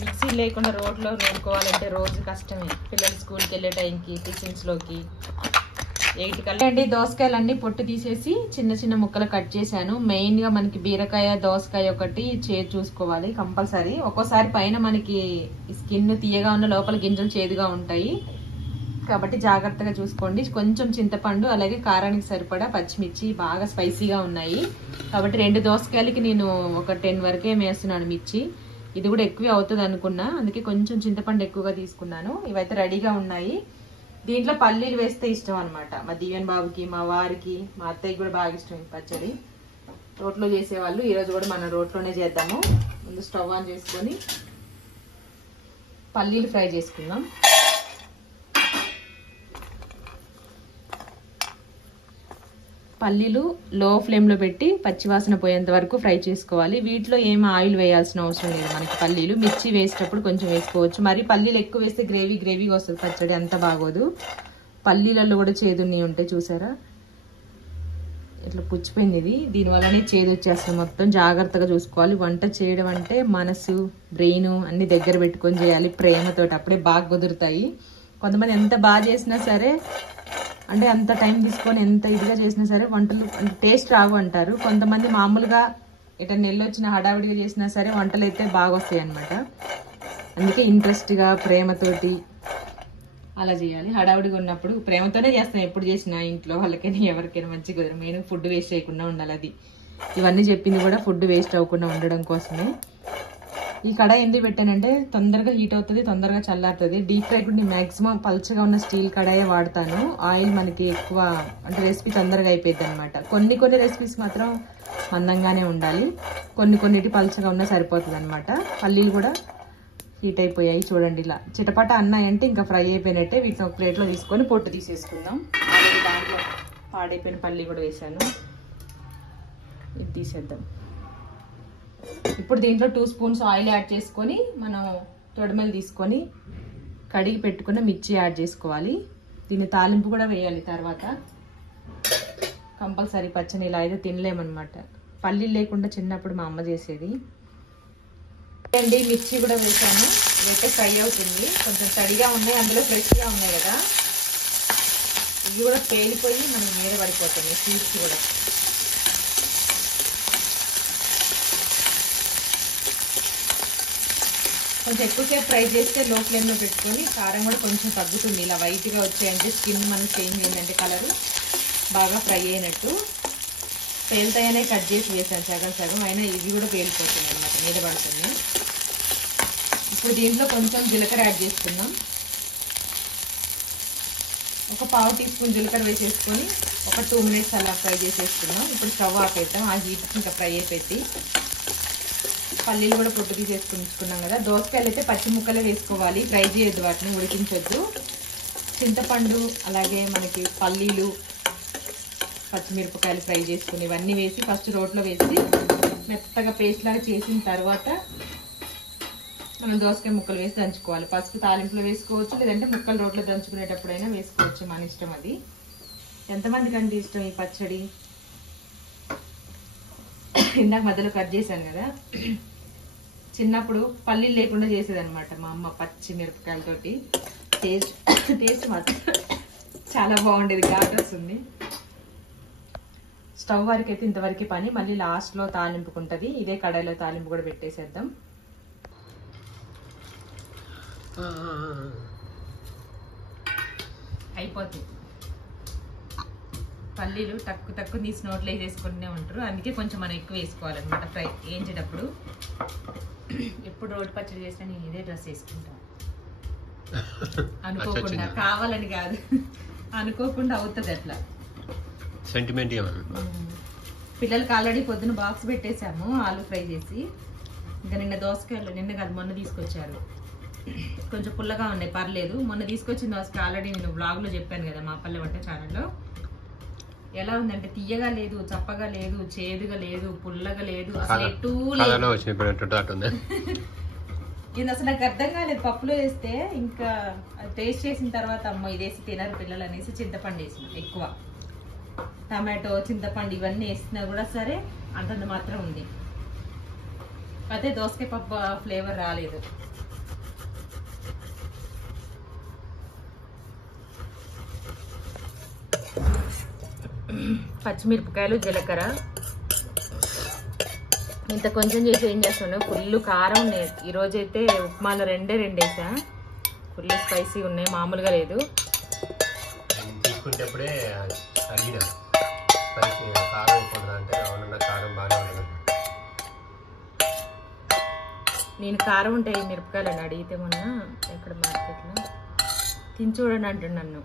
Mixie లేకుండా రోట్లో నూరుకోవాలంటే రోజు కష్టమే. పిల్లలు స్కూల్కి వెళ్ళే టైంకి టిఫిన్స్లోకి 8 కల్లా అండి. దోసకాయలన్నీ పొట్టు తీసేసి చిన్న చిన్న ముక్కలు కట్ చేశాను. మెయిన్గా మనకి బీరకాయ దోసకాయ ఒకటి చూసుకోవాలి కంపల్సరీ. ఒక్కోసారి పైన మనకి స్కిన్ తీయగా ఉన్న లోపల గింజలు చేదుగా ఉంటాయి కాబట్టి జాగ్రత్తగా చూసుకోండి. కొంచెం చింతపండు అలాగే కారానికి సరిపడా పచ్చిమిర్చి బాగా స్పైసీగా ఉన్నాయి కాబట్టి 2 దోసకాయలకి నేను ఒక 10 వరకే వేస్తున్నాను మిర్చి. ఇది కూడా ఎక్కువ అవుతుంది అనుకున్నా, అందుకే కొంచెం చింతపండు ఎక్కువగా తీసుకున్నాను. ఇవైతే రెడీగా ఉన్నాయి. దీంట్లో పల్లీలు వేస్తే ఇష్టం అనమాట. మా దివ్యన్ బాబుకి, మా వారికి, మా అత్తయ్యకి కూడా బాగా ఇష్టం ఈ పచ్చడి. రోట్లో చేసేవాళ్ళు. ఈరోజు కూడా మనం రోట్లోనే చేద్దాము. ముందు స్టవ్ ఆన్ చేసుకొని పల్లీలు ఫ్రై చేసుకుందాం. పల్లీలు లో ఫ్లేమ్లో పెట్టి పచ్చివాసన పోయేంత వరకు ఫ్రై చేసుకోవాలి. వీటిలో ఏం ఆయిల్ వేయాల్సిన అవసరం లేదు మనకి. పల్లీలు మిర్చి వేసేటప్పుడు కొంచెం వేసుకోవచ్చు. మరి పల్లీలు ఎక్కువ వేస్తే గ్రేవీగా వస్తుంది పచ్చడి, అంత బాగోదు. పల్లీలలో కూడా చేదున్నీ ఉంటాయి చూసారా, ఇట్లా పుచ్చిపోయింది ఇది. దీనివల్లనే చేదు వచ్చేస్తుంది మొత్తం. జాగ్రత్తగా చూసుకోవాలి. వంట చేయడం అంటే మనసు బ్రెయిన్ అన్ని దగ్గర పెట్టుకొని చేయాలి ప్రేమతోటి, అప్పుడే బాగా కుదురుతాయి. కొంతమంది ఎంత బాగా చేసినా సరే, అంటే అంత టైం తీసుకొని ఎంత ఇదిగా చేసినా సరే వంటలు టేస్ట్ రావు అంటారు. కొంతమంది మామూలుగా ఎటన్నా నెల్లొచ్చిన హడావిడిగా చేసినా సరే వంటలు అయితే బాగా వస్తాయి అనమాట. అందుకే ఇంట్రెస్ట్గా ప్రేమతోటి అలా చేయాలి. హడావిడిగా ఉన్నప్పుడు ప్రేమతోనే చేస్తాం ఎప్పుడు చేసినా. ఇంట్లో వాళ్ళకైనా ఎవరికైనా మంచిగా కుదరదు. మెయిన్ ఫుడ్ వేస్ట్ చేయకుండా ఉండాలి. అది ఇవన్నీ చెప్పింది కూడా ఫుడ్ వేస్ట్ అవ్వకుండా ఉండడం కోసమే. ఈ కడాయి ఎందుకు పెట్టానంటే తొందరగా హీట్ అవుతుంది, తొందరగా చల్లారుతుంది. డీప్ ఫ్రై కూడా మ్యాక్సిమం పల్చగా ఉన్న స్టీల్ కడాయే వాడతాను. ఆయిల్ మనకి ఎక్కువ అంటే రెసిపీ తొందరగా అయిపోయింది అనమాట. కొన్ని రెసిపీస్ మాత్రం మందంగానే ఉండాలి, కొన్నిటి పల్చగా ఉన్నా సరిపోతుంది అనమాట. పల్లీలు కూడా హీట్ అయిపోయాయి చూడండి. ఇలా చిటపట అన్నాయంటే ఇంకా ఫ్రై అయిపోయినట్టే. వీటిని ఒక ప్లేట్లో తీసుకొని పొట్టు తీసేసుకుందాం. ఆల్రెడీ దాంట్లో పాడైపోయిన పల్లీ కూడా వేసాను, ఇది తీసేద్దాం. ఇప్పుడు దీంట్లో 2 స్పూన్స్ ఆయిల్ యాడ్ చేసుకొని మనం తొడిమెలు తీసుకొని కడిగి పెట్టుకున్న మిర్చి యాడ్ చేసుకోవాలి. దీన్ని తాలింపు కూడా వేయాలి తర్వాత. కంపల్సరీ పచ్చని ఇలా అయితే తినలేమన్నమాట. పల్లీలు లేకుండా చిన్నప్పుడు మా అమ్మ చేసేది. అండి మిర్చి కూడా వేసాను. ఇదైతే ఫ్రై అవుతుంది. కొంచెం తడిగా ఉన్నాయి, అందులో ఫ్రెష్గా ఉన్నాయి కదా, ఇవి కూడా పేలిపోయి మనకి మీద పడిపోతుంది సీడ్స్ కూడా. కొంచెం ఎక్కువసేపు ఫ్రై చేస్తే లో ఫ్లేమ్లో పెట్టుకొని కారం కూడా కొంచెం తగ్గుతుంది. ఇలా వైట్గా వచ్చాయంటే స్కిన్ మనకి చేంజ్ అయిందంటే కలరు బాగా ఫ్రై అయినట్టు. పేలుతాయనే కట్ చేసి వేసాను సగం, అయినా ఇది కూడా పేలిపోతుంది అన్నమాట, మీద పడుతుంది. ఇప్పుడు దీంట్లో కొంచెం జీలకర్ర యాడ్ చేసుకుందాం. ఒక 1/2 టీ స్పూన్ జీలకర్ర వేసేసుకొని ఒక 2 మినిట్స్ అలా ఫ్రై చేసేసుకుందాం. ఇప్పుడు స్టవ్ ఆపేద్దాం. ఆ హీట్ ఇంకా ఫ్రై అయిపోయి పల్లీలు కూడా పొట్టు తీసేసుకుంటున్నాం కదా. దోసకాయలు అయితే పచ్చి ముక్కలే వేసుకోవాలి, ఫ్రై చేయొద్దు, వాటిని ఉడికించొద్దు. చింతపండు అలాగే మనకి పల్లీలు పచ్చిమిరపకాయలు ఫ్రై చేసుకుని ఇవన్నీ వేసి ఫస్ట్ రోట్లో వేసి మెత్తగా పేస్ట్ లాగా చేసిన తర్వాత మనం దోసకాయ ముక్కలు వేసి దంచుకోవాలి. పసుపు తాలింపులో వేసుకోవచ్చు, లేదంటే ముక్కలు రోట్లో దంచుకునేటప్పుడైనా వేసుకోవచ్చు, మన ఇష్టం. అది ఎంతమందికి అంటే ఇష్టం ఈ పచ్చడి. ఇందాక మధ్యలో కట్ చేశాను కదా, చిన్నప్పుడు పల్లీలు లేకుండా చేసేదన్నమాట మా అమ్మ పచ్చిమిరపకాయలతోటి. టేస్ట్ మాత్రం చాలా బాగుండేది, ఘాటు వస్తుంది. స్టవ్ వరకు అయితే ఇంతవరకు పని. మళ్ళీ లాస్ట్లో తాలింపుకుంటుంది. ఇదే కడాయిలో తాలింపు కూడా పెట్టేసేద్దాం. అయిపోతుంది. పల్లీలు తక్కువ తీసి నోట్లో వేసేసుకుంటూనే ఉంటారు, అందుకే కొంచెం మనం ఎక్కువ వేసుకోవాలన్నమాట ఫ్రై వేయించేటప్పుడు. ఎప్పుడు రోడ్డు పచ్చడి చేసినా నేను ఇదే డ్రెస్ వేసుకుంటాను. అనుకోకుండా, కావాలని కాదు, అనుకోకుండా అవుతుంది అట్లా. సెంటిమెంట్. పిల్లలకి ఆల్రెడీ పొద్దున బాక్స్ పెట్టేశాము ఆలు ఫ్రై చేసి. ఇంకా నిన్న దోసకాయలు, నిన్న కాదు మొన్న తీసుకొచ్చారు, కొంచెం పుల్లగా ఉన్నాయి, పర్లేదు. మొన్న తీసుకొచ్చిన దోసకాయ ఆల్రెడీ నేను బ్లాగ్లో చెప్పాను కదా మా పల్లె వంట ఛానల్లో. ఎలా ఉందంటే తీయగా లేదు, చప్పగా లేదు, చేదుగా లేదు, పుల్లగా లేదు, అసలు ఎటూ లేదు. ఇది అసలు నాకు అర్థం కాలేదు. పప్పులో వేస్తే ఇంకా టేస్ట్ చేసిన తర్వాత అమ్మ ఇదేసి తినరు పిల్లలు అనేసి చింతపండు వేసిన ఎక్కువ. టమాటో చింతపండు ఇవన్నీ వేసినా కూడా సరే అంతంత మాత్రం ఉంది. అయితే దోసకాయ పప్పు ఫ్లేవర్ రాలేదు. పచ్చిమిరపకాయలు, జీలకర్ర ఇంత కొంచెం చేసి ఏం చేస్తున్నావు, ఫుల్ కారం ఉన్నాయి. ఈరోజైతే ఉప్మాలో రెండే వేసా. ఫుల్ స్పైసీ ఉన్నాయి, మామూలుగా లేదు. తీసుకునేటప్పుడే అడిగిన స్పైసీ కారం ఎక్కువ అంటే అవునన్న కారం బాగానే ఉండదు. నేను కారం ఉంటాయి మిరపకాయలు అని అడిగితే మొన్న ఎక్కడ మార్కెట్లో తిని చూడండి అంటుండు నన్ను.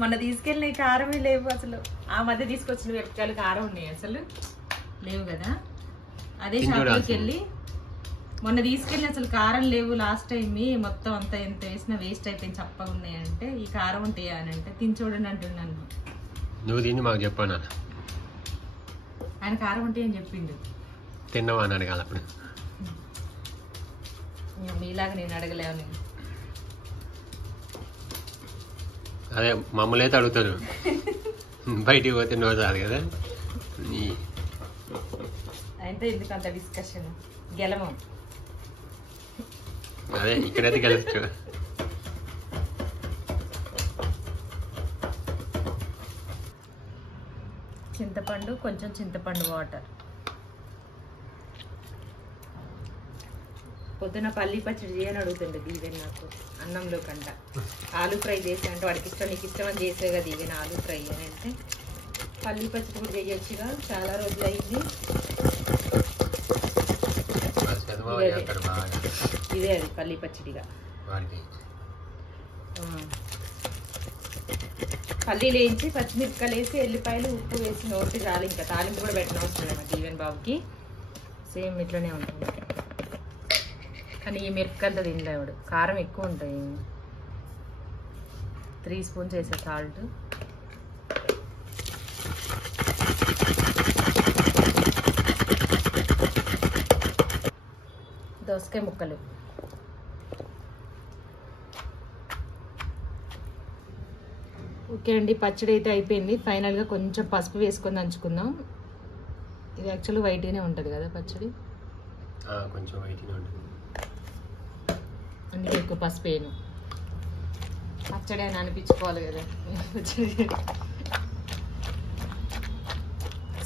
మొన్న తీసుకెళ్ళిన కారమే లేవు అసలు. ఆ మధ్య తీసుకొచ్చిన మిరపకాయలు కారం ఉన్నాయి అసలు లేవు కదా. అదే షాప్లోకి వెళ్ళి మొన్న తీసుకెళ్ళి అసలు కారం లేవు లాస్ట్ టైం, మొత్తం అంతా ఎంత వేసినా వేస్ట్ అయిపోయింది, చప్పగా ఉన్నాయంటే ఈ కారం ఉంటాయా అని అంటే తిని చూడండి అంటుండు నన్ను. నువ్వు తిని మాకు చెప్పాను ఆయన కారం ఉంటాయని చెప్పిండు. తిన్నావా అని అడగాలి అప్పుడు. మీలాగా నేను అడగలేను. అదే మమ్మల్ని అయితే అడుగుతారు, బయటికి పోతే నో చాలు కదా. అయితే ఎందుకు అంత డిస్కషన్, గెలము. అదే ఇక్కడైతే గెలవచ్చు. చింతపండు, కొంచెం చింతపండు వాటర్. పొద్దున పల్లి పచ్చడి చేయని అడుగుతుండే దీవెన్ నాకు అన్నంలో కంట. ఆలు ఫ్రై చేసా అంటే వాడికి ఇష్టం, నీకు ఇష్టం అని చేసే కదా దీవెన్ ఆలు ఫ్రై అని అంటే పల్లి పచ్చడి కూడా చేయొచ్చుగా, చాలా రోజులు అయింది. ఇదే అది పల్లి పచ్చడిగా. పల్లీలు వేయించి పచ్చిమిరపకాయలు వేసి ఎల్లిపాయలు ఉప్పు వేసి నోటి చాలు, ఇంకా తాలింపు కూడా పెట్టిన అవసరం లేదు దీవెన్ బాబుకి. సేమ్ ఇట్లనే ఉంటుంది. కానీ ఈ మిరపకాయలతో తినలేవాడు, కారం ఎక్కువ ఉంటాయి. 3 స్పూన్స్ వేసే సాల్ట్. దోసకాయ ముక్కలు. ఓకే అండి, పచ్చడి అయితే అయిపోయింది. ఫైనల్గా కొంచెం పసుపు వేసుకొని దంచుకుందాం. ఇది యాక్చువల్లీ వైట్గానే ఉంటుంది కదా పచ్చడి, కొంచెం వైట్గానే ఉంటుంది, అందుకే ఎక్కువ పసుపు వేయను. పచ్చడి అని అనిపించుకోవాలి కదా.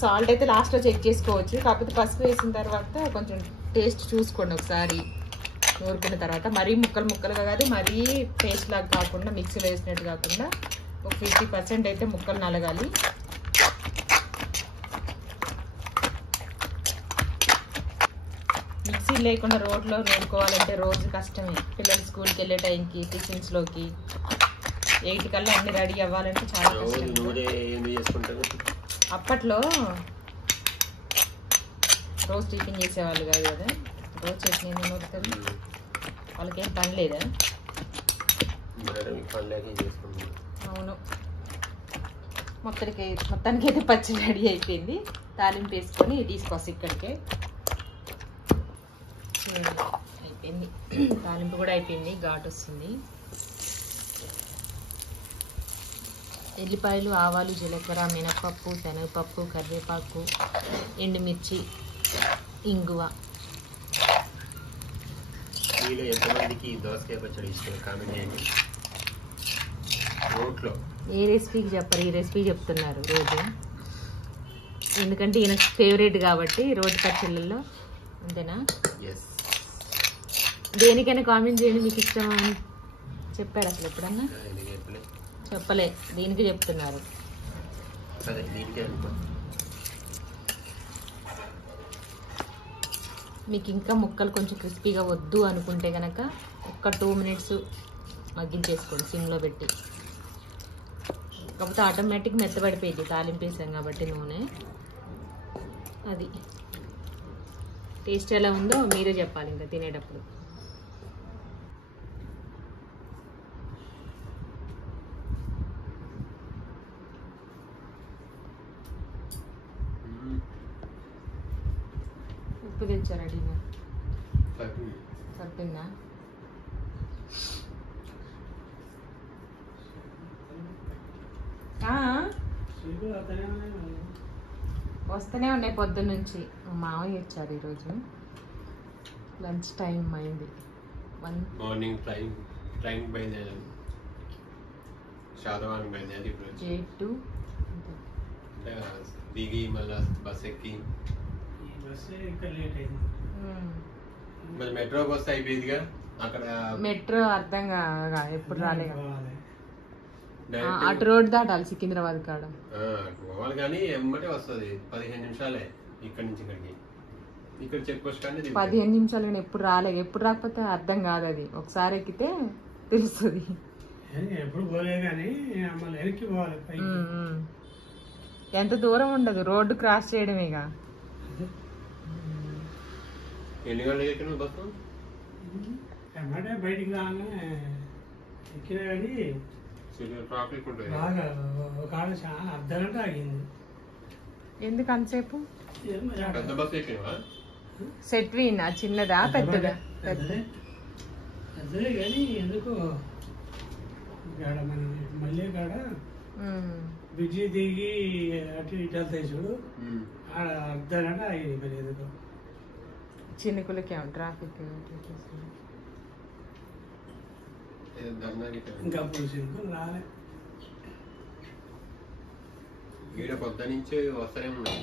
సాల్ట్ అయితే లాస్ట్లో చెక్ చేసుకోవచ్చు, కాకపోతే పసుపు వేసిన తర్వాత కొంచెం టేస్ట్ చూసుకోండి ఒకసారి నూరుకున్న తర్వాత. మరీ ముక్కలు ముక్కలుగా కాదు, మరీ పేస్ట్ లాగా కాకుండా, మిక్సీలో వేసినట్టు కాకుండా ఒక 50% అయితే ముక్కలు నలగాలి. మిక్సీ లేకుండా రోడ్లో నూరుకోవాలంటే రోజు కష్టమే. పిల్లలు స్కూల్కి వెళ్ళే టైంకి, టిఫిన్స్లోకి 8 కల్లా అన్ని రెడీ అవ్వాలంటే చాలా కష్టం. అప్పట్లో రోజు టిఫిన్ చేసేవాళ్ళు కాదు కదా, రోజు చట్నీ నూరుతారు. వాళ్ళకేం పని లేదా? అవును. మొత్తానికి అయితే పచ్చడి రెడీ అయిపోయింది. తాలింపు వేసుకొని తీసుకొస్తా ఇక్కడికే. అయిపోయింది, తాలింపు కూడా అయిపోయింది, ఘాటు వస్తుంది. ఎల్లిపాయలు, ఆవాలు, జీలకర్ర, మినపప్పు, శనగపప్పు, కరివేపాకు, ఎండుమిర్చి, ఇంగువ. మీలో ఎంతమందికి దోసకాయ పచ్చడి ఇష్టం కామెంట్ చేయండి. రోట్లో ఏ రెసిపీకి చెప్పరు, ఈ రెసిపీ చెప్తున్నారు రోజు. ఎందుకంటే ఈయన ఫేవరెట్ కాబట్టి రోటి పచ్చళ్ళల్లో. అంతేనా? దేనికైనా కామెంట్ చేయండి మీకు ఇష్టం అని చెప్పారు అసలు ఎప్పుడన్నా? చెప్పలే, దీనికి చెప్తున్నారు. మీకు ఇంకా ముక్కలు కొంచెం క్రిస్పీగా వద్దు అనుకుంటే కనుక ఒక్క 2 మినిట్స్ మగ్గించేసుకోండి సిమ్లో పెట్టి. కాకపోతే ఆటోమేటిక్ మెత్తబడిపోయింది, తాలింపు వేసాం కాబట్టి నూనె. అది టేస్ట్ ఎలా ఉందో మీరే చెప్పాలి ఇంకా తినేటప్పుడు. ఉప్పు తెచ్చారా డిన్నర్? సరిపోయిందా? వస్తూనే ఉన్నాయి పొద్దున్న నుంచి. మామయ్య వచ్చారు ఈరోజు, లంచ్ టైం అయింది. మార్నింగ్ ఫ్లైంగ్ బయలుదేరాను. శాతవాహనం బయలుదేరి ఇప్పుడు వచ్చి 8 to అంటే దిగి మళ్ళీ బస్ ఎక్కి ఈ బస్సు ఇంకా లేట్ అయింది. మళ్ళీ మెట్రోకి వస్తే అయిపోయిందిగా అక్కడ మెట్రో అర్థం కాగా ఎప్పుడు రాలే కదా. పోవాలి. డైరెక్ట్ అటు రోడ్ దాటాలి సికింద్రాబాద్ కాడ. పోవాలి కానీ ఎమ్మటే వస్తుంది 15 నిమిషాలే ఇక్కడ నుంచి ఇక్కడికి. ఇక్కడ చెక్ పోస్ట్ కానీ 15 నిమిషాలు కానీ ఎప్పుడు రాలే. ఎప్పుడు రాకపోతే అర్థం కాదు, అది ఒకసారి ఎక్కితే తెలుస్తుంది. ఎప్పుడు పోలే కానీ మళ్ళీ వెనక్కి పోవాలి పైకి. ఎంత దూరం ఉండదు, రోడ్డు క్రాస్ చేయడమేగా. ఎన్ని గంటలకు ఎక్కిన బస్సు? ఎమ్మటే బయటికి రాగానే ఎక్కినా కానీ ట్రాఫిక్ ఉంటుంది. బాగా ఒక ఆడ అర్ధగంట ఆగింది. ఎందుకు అంతసేపు? ఏమో పెద్ద బస్సు ఎక్కినవా? సెట్విన్ చిన్నదా పెద్దదా? పెద్దదే కానీ ఎందుకు ఇక్కడ మన మళ్ళీ కాడ బ్రిడ్జి దిగి అటు ఇటు వెళ్తాయి చూడు, ఆడ అర్ధగంట ఆగింది. మరి ఎందుకు చిన్నకులకి ట్రాఫిక్ ఇంకా పోసింది రాలే. ఈడ పొద్దు నుంచి వస్తూనే ఉన్నాయి.